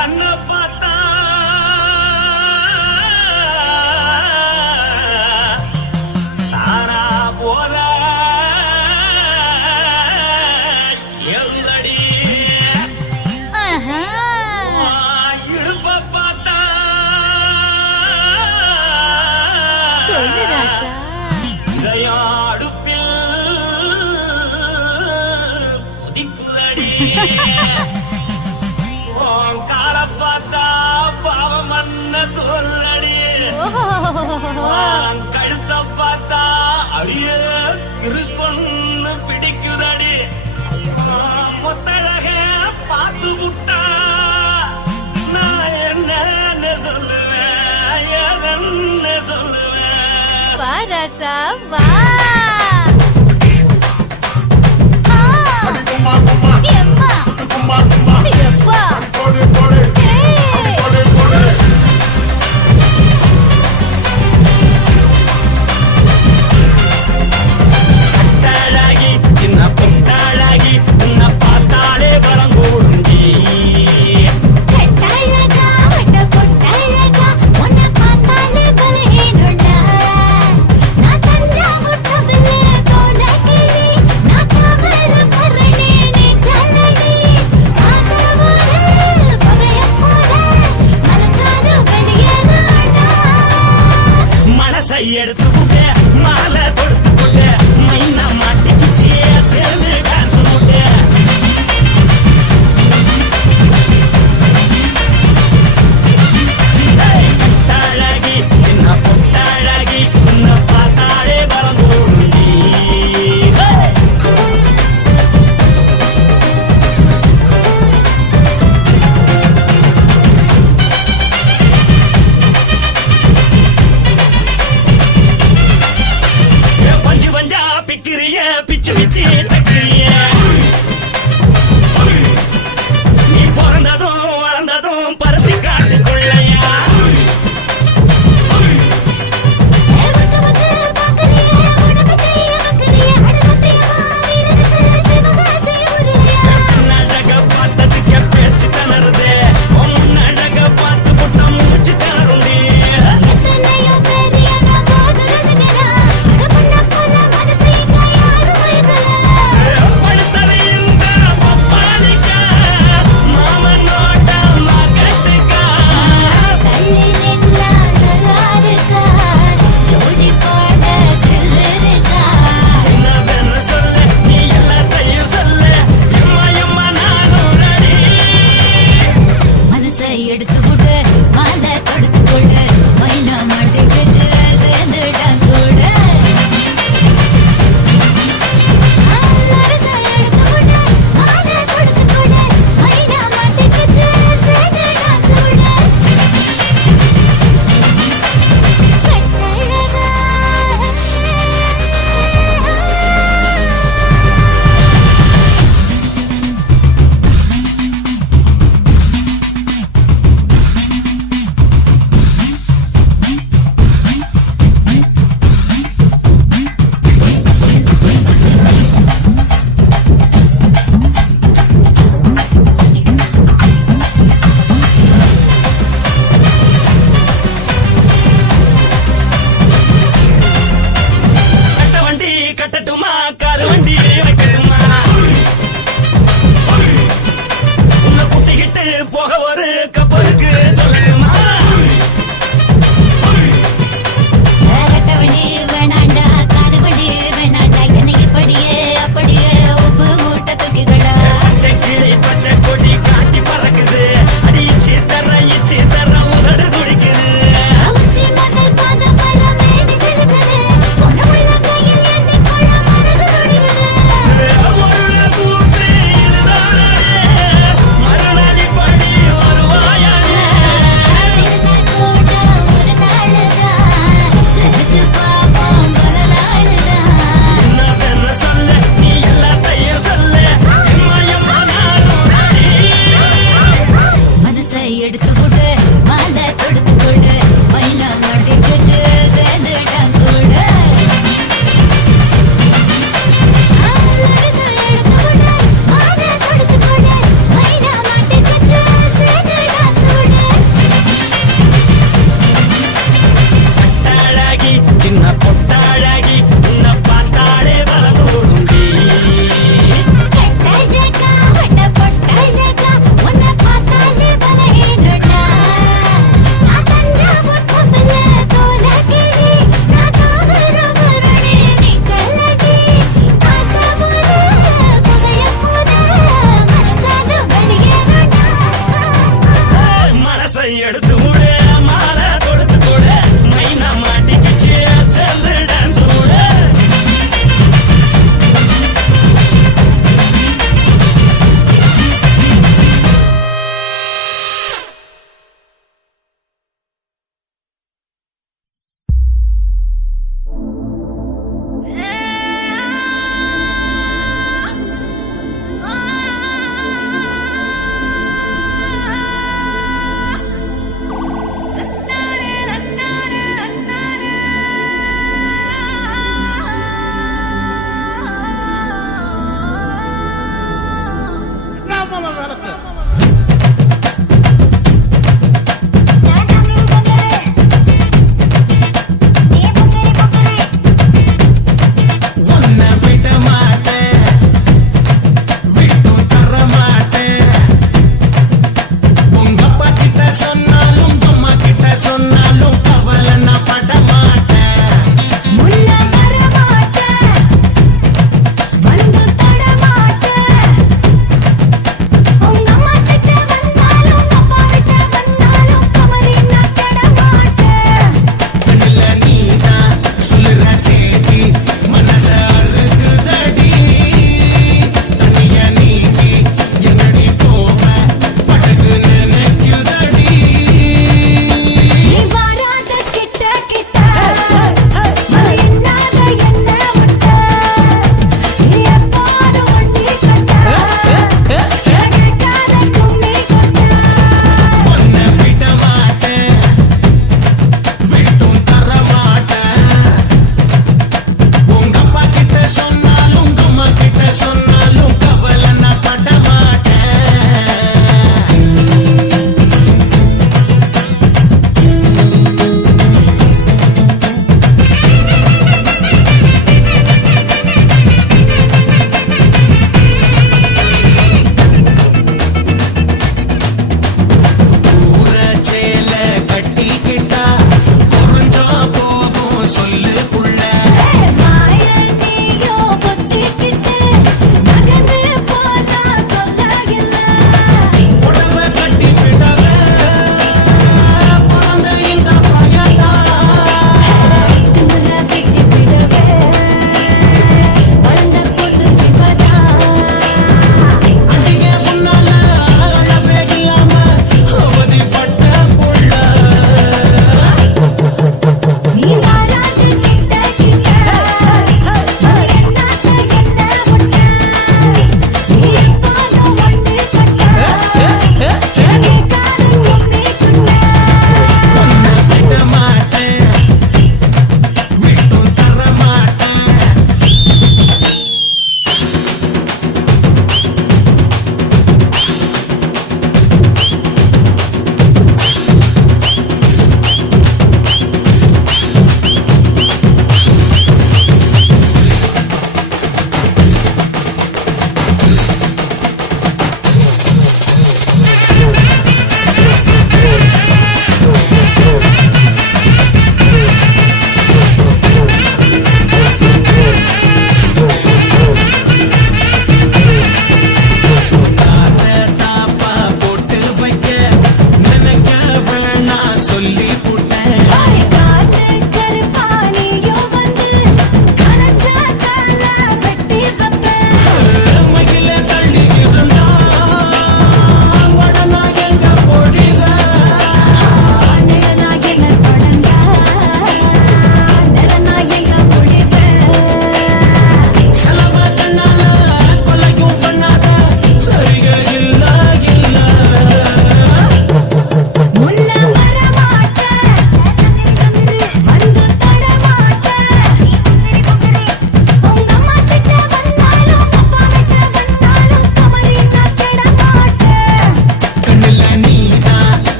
கண்ண பார்த்தா தாரா போல எழுதடி இடுப்ப பார்த்தா அடுப்பில் புதிக்குதடி கால பார்த்தா பாவம் மண்ண தோறுதடி கழுத்த பார்த்தா அடிய இருக்குன்னு பிடிக்குதடி மொத்தழக பார்த்து விட்டா நான் என்ன சொல்லுவேன் எதன்னு சொல்லுவேன் வாராசா வா எடுத்து போட்டு மாலை கொடுத்து போட்டு மைனா மாட்டிக்கிச்சு சேர்ந்து டான்ஸ் போட்டு அழகி சின்ன பொட்டழகி உன்னை பார்த்தாலே பலம் கூடுண்டி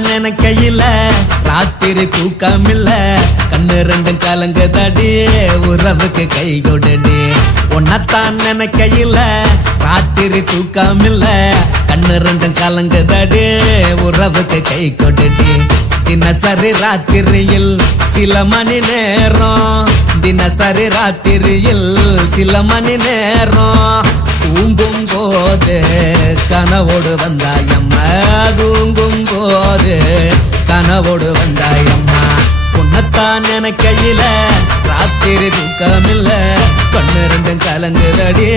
உன்னத்தான் நினைக்கையில ராத்திரி தூக்கமில்ல கண்ணு ரெண்டும் கலங்குதடி உறவுக்கு கை கொடுடி உன்னத்தான் நினைக்கையில ராத்திரி தூக்கமில்ல கண்ணு ரெண்டும் கலங்குதடி உறவுக்கு கை கொடுடி தினசரி ராத்திரியில் சில மணி நேரம் தினசரி ராத்திரியில் சில மணி நேரம் தூங்கும் போது கனவோடு வந்தாயம்மா தூங்கும் போது கனவோடு வந்தாயம்மா உன்னத்தான் நினைக்கையில ராத்திரி தூக்கமில்ல கண்ணு ரெண்டும் கலங்குதடி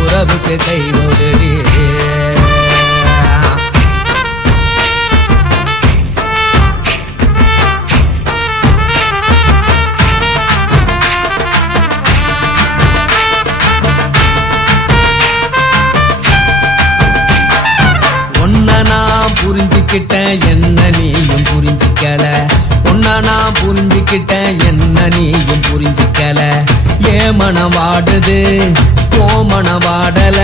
உறவுக்கு கை ஓடுடி புரிஞ்சுக்கிட்டேன் என்ன நீயும் புரிஞ்சிக்கல உன்ன நான் புரிஞ்சுக்கிட்டேன் என்ன நீயும் புரிஞ்சிக்கல ஏன் மனம் வாடுது போ மனம் வாடல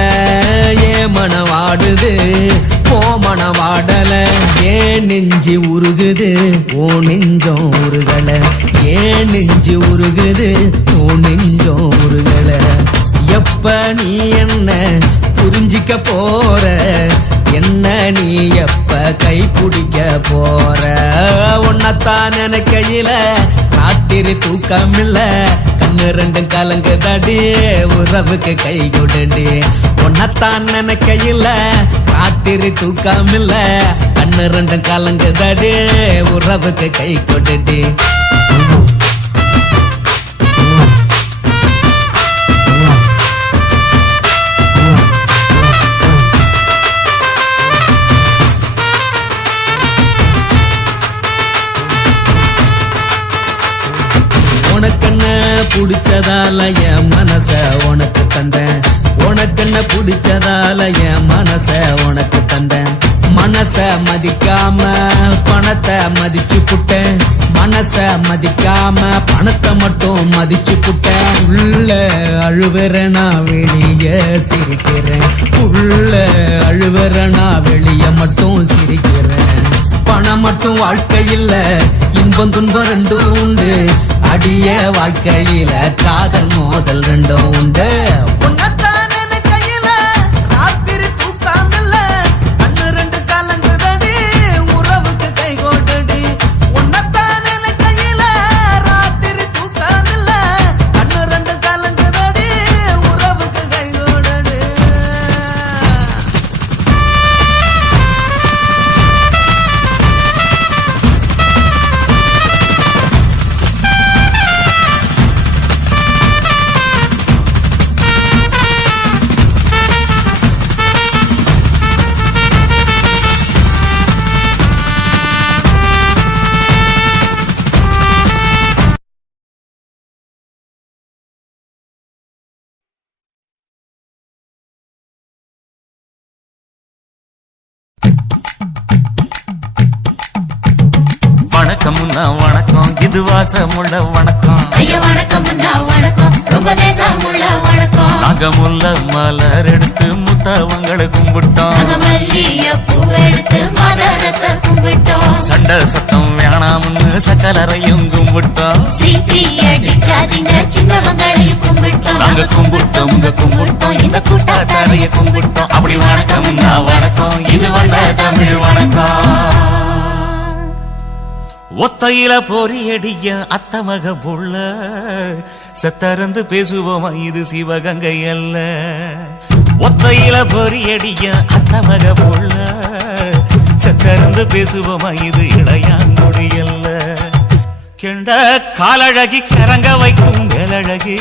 ஏன் மனம் வாடுது போ மனம் வாடல ஏன் நெஞ்சு உருகுது ஓ நெஞ்சம் உருகல ஏன் நெஞ்சு உருகுது ஓ நெஞ்சம் உருகல எப்ப நீ என்ன புரிஞ்சிக்க போற என்ன நீ எப்ப கை பிடிக்க போற உன்னத்தான் நினைக்கையில ராத்திரி தூக்கமில்ல கண்ணு ரெண்டும் கலங்குதடி உறவுக்கு கை கொடுடி உன்னத்தான் நினைக்கையில ராத்திரி தூக்கமில்ல கண்ணு ரெண்டும் கலங்குதடி உறவுக்கு கை கொடுடி உனக்கென்ன பிடிச்சதால என் மனச உனக்கு தந்தேன் உனக்கென்ன பிடிச்சதால என் மனச உனக்கு தந்தேன் மனச மதிக்காம பணத்தை மதிச்சு புட்டேன் மனச மதிக்காம பணத்தை மட்டும் மதிச்சு புட்டேன் உள்ள அழுவுறனா வெளிய சிரிக்கிறேன் உள்ள அழுவுறனா வெளிய மட்டும் சிரிக்கிறேன் பணம் மட்டும் வாழ்க்கையில் இன்பம் துன்பம் ரெண்டும் உண்டு அடிய வாழ்க்கையில காதல் மோதல் ரெண்டும் உண்டு உன்னத்தான் நினைக்கையில ராத்திரி தூக்கமில்ல கண்ணு ரெண்டு கலங்குதடி உறவுக்கு கை கொடுடி உன்னத்தான் நினைக்கையில ராத்திரி தூக்கமில்ல கண்ணு ரெண்டு கலங்குதடி உறவுக்கு கை கொடுடி வணக்கம்னா வணக்கம் இது வாசமுள்ள வணக்கம் ஐயா வணக்கம்னா வணக்கம் ரொம்ப தேசமுள்ள வணக்கம் நாங்க முல்ல மலர் எடுத்து முத்தவங்களை கும்பிட்டோம் நாங்க மல்லிய பூ எடுத்து மதரச கும்பிட்டோம் சண்டை சத்தம் வேணாம்னு சக்கலரையும் கும்பிட்டோம் சீட்டி அடிக்காதீங்க சின்னவங்களையும் கும்பிட்டோம் நாங்க கும்பிட்டோம் உங்க கும்பிட்டோம் இந்த கூட்டாத்தாரைய கும்பிட்டோம் அப்படி வணக்கம்னா வணக்கம் இது வந்த தமிழ் வணக்கம் ஒத்தையில பொறியடிய அத்தமக புள்ள செத்தறந்து பேசுவோமா இது சிவகங்கை அல்ல ஒத்தையில பொறியடிய அத்தமக புள்ள செத்தறந்து பேசுவோமா இது இளையாங்குடி அல்ல கெண்ட காலழகி கிறங்க வைக்கும் வேலழகி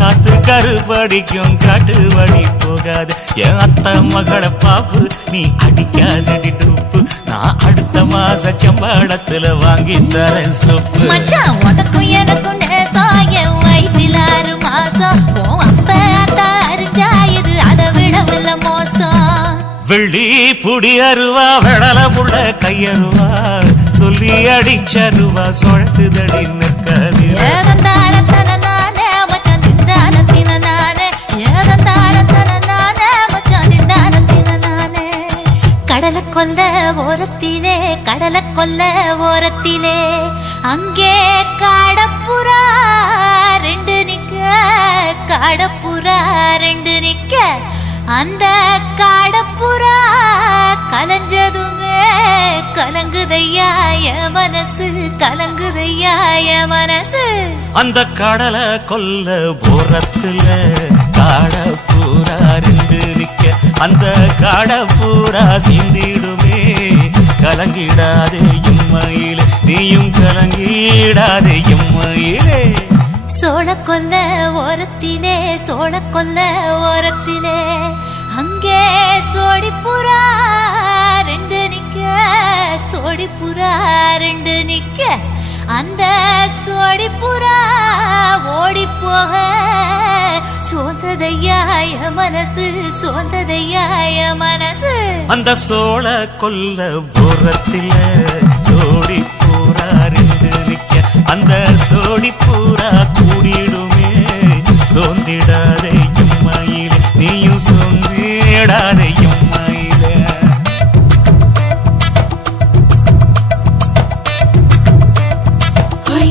காத்து கருப்படிக்கும் காட்டு வழி போகாது என் அத்த மகளை பாப்பு நீ அடிக்காதடி டூப்பு நான் அடுத்த மாச சம்பளத்துல வாங்கி தரேன் சொப்பு மச்சான் உனக்கும் எனக்கும் நேசம் என் வயிற்றில் 6 மாசம் அப்ப அத்தா அறிஞ்சாயுது அதை விடவில்ல மோசம் வெள்ளி புடி அருவா வெடல புள்ள கையருவா சொல்லி அடிச்சருவா சுழட்டுதடி நிற்காது கடலை கொல்ல ஓரத்திலே கடலை கொல்ல ஓரத்திலே அங்கே காடப்புறா ரெண்டு நிக்க காடப்புறா ரெண்டு நிக்க அந்த காடப்புறா கலஞ்சதுமே கலங்குதையா என் மனசு கலங்குதையா என் மனசு அந்த கடலை கொல்ல போரத்துல காட பூரா ரெண்டு நிக்க அந்த காட பூரா சிந்திடுமே கலங்கிடாதே எம்மையிலே நீயும் கலங்கிடாதே எம்மையிலே சோழ கொல்ல ஓரத்திலே சோழ கொல்ல ஓரத்திலே அங்கே சோடிப்புறா ரெண்டு நிக்க சோடிப்புறா ரெண்டு நிக்க அந்த சோடிப்புறா ஓடி போக சோந்ததையாய மனசு சோந்ததையாய மனசு அந்த சோழ கொல்ல போரத்தில சோடி பூரா ரெண்டு நிக்க அந்த சோடி பூரா கூடிடுமே சோந்திடாதே எம்மையிலே நீயும் சோந்திடாதே எம்மையிலே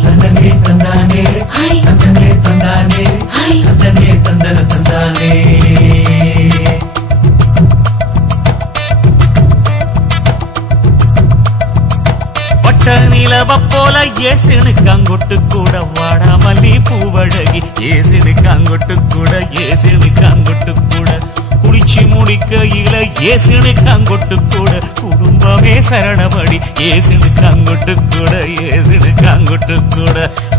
தந்தனே தந்தானே தந்தனே தந்தானே தந்தனே தந்தன தந்தானே வட்ட நிலவ போல ஏசினுக்கு அங்கொட்டு கூட வாடாமல்லி பூவழகி ஏசினுக்கு அங்கொட்டு கூட ஏசினுக்கு அங்கொட்டு கூட குளிச்சு முடிக்கையில ஏசினுக்கு அங்கொட்டு கூட குடும்பமே சரணமடி ஏசினுக்கு அங்கொட்டு கூட ஏசினுக்கு அங்கொட்டு கூட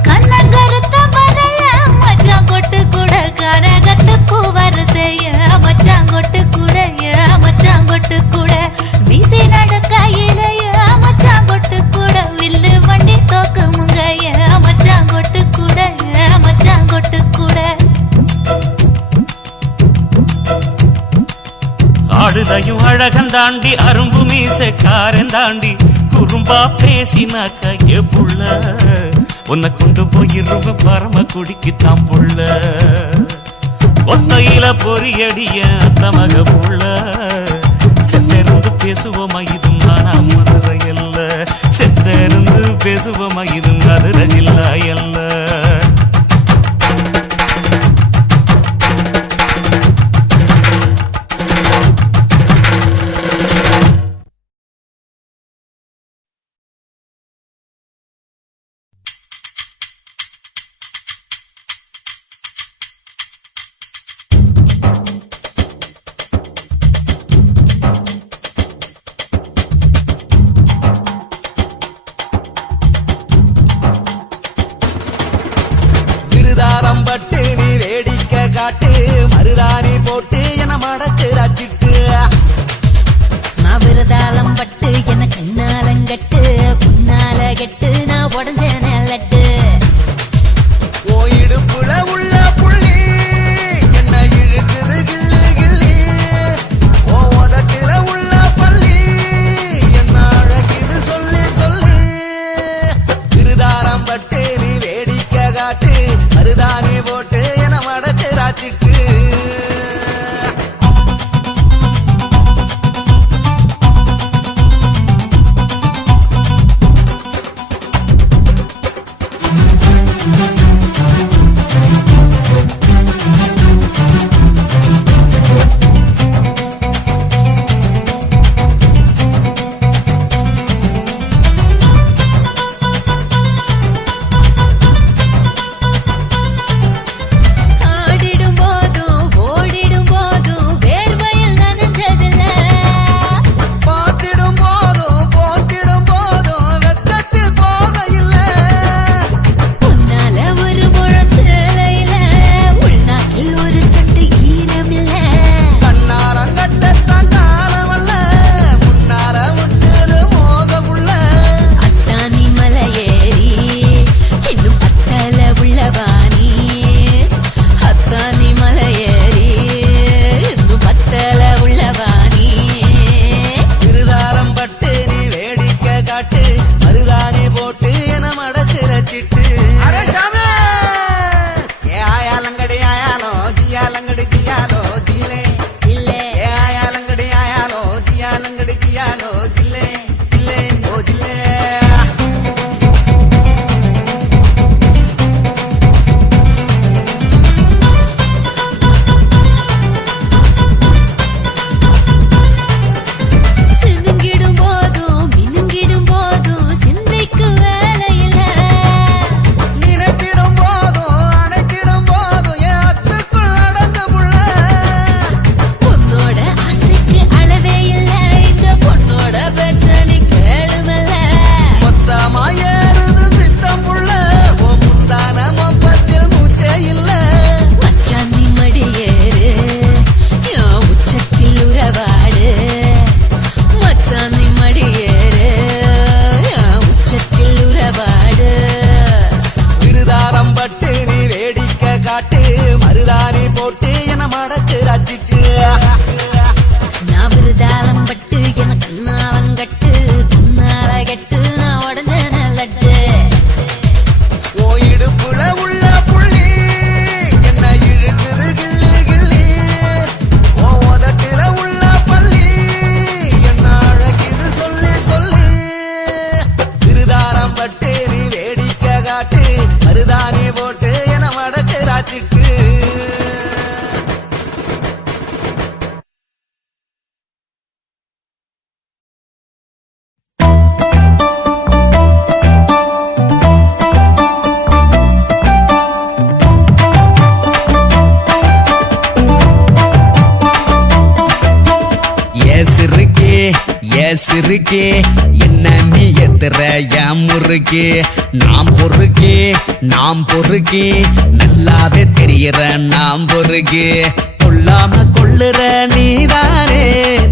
கண்ணங்கருத்த வரைய மச்சாங்கொட்டு கூட கரகத்து பூவரசைய மச்சாங்கொட்டு கூட மச்சாங்கொட்டு கூட வீசி நடக்கையிலைய மச்சாங்கொட்டு கூட வில்லு வண்டி தோக்குமுங்க மச்சாங்கொட்டு கூட மச்சாங்கொட்டு கூட ஆடுதையும் அழகன் தாண்டி அரும்பு மீசக்காரன் தாண்டி குறும்பா பேசினாக்க ஏ புள்ள உன்னை கொண்டு போயிருவு பரம குடிக்கு தாம்புள்ள ஒத்தையில பொறியடிய தமக புள்ள செத்திருந்து பேசுவோமா இது மானா மதுரை அல்ல செத்திருந்து பேசுவோமா இது மதுரை ஜில்லா அல்ல பட்டு நீ வேடிக்கை காட்டு மருதாணி போட்டு என மடக்கு ராச்சிட்டு நான் விருதாளம் பட்டு என கண்ணாலங்கட்டு புன்னால கெட்டு நான் உடஞ்ச நெல்லட்டு ஓ இடுப்புல உள்ள புள்ளி என்ன இழுக்குது கிள்ளி கிள்ளி ஓ உதட்டுல உள்ள பள்ளி என்ன அழகிது சொல்லி சொல்லி திருதாரம் பட்டு நீ வேடிக்கை காட்டு மருதாணி போட்டு என மடக்கு ராச்சிட்டு சிறுக்கி என்ன நீ எத்துற என் முறுக்கி நாம் பொறுக்கி நல்லாவே தெரியற நாம் பொறுக்கி கொள்ளாம கொள்ளுற நீதானே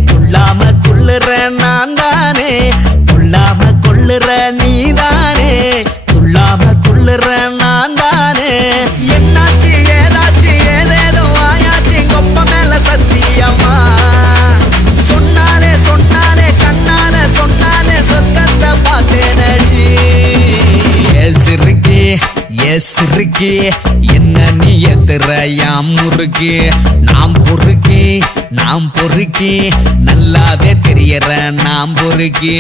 கொள்ளாம கொள்ளுற நான் தானே கொள்ளாம கொள்ளுற நீதானே கொள்ளாம கொள்ளுற நான் தானே என்னாச்சு ஏதாச்சு ஏதேதோ ஆயாச்சு கொப்ப மேல சத்தியமா சொன்னாலே கண்ணால சொன்னாலே சொத்தத்தை பார்த்தேனடி சிறுக்கி என்ன நீ எத்துற யாம் முறுக்கி நாம் பொறுக்கி நல்லாவே தெரியற நாம் பொறுக்கி